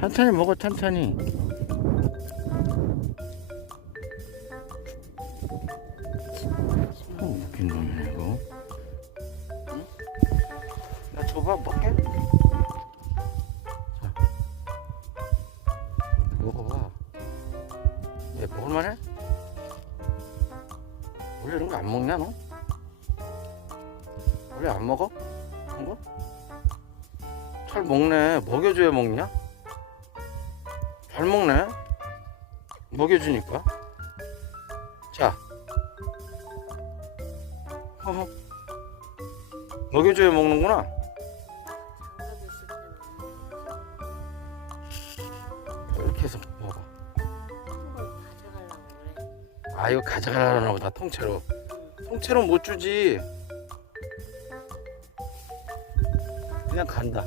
천천히 먹어 천천히 어, 웃긴 놈이네 이거 응? 나 줘봐 먹게 자 먹어봐 얘 먹을만해? 원래 이런 거 안 먹냐 너? 원래 안 먹어? 그런 거? 잘 먹네 먹여줘야 먹냐? 잘 먹네. 먹여주니까. 자. 허허 먹여줘야 먹는구나. 이렇게 해서 먹어. 아 이거 가져가려나 보다 통째로. 통째로 못 주지. 그냥 간다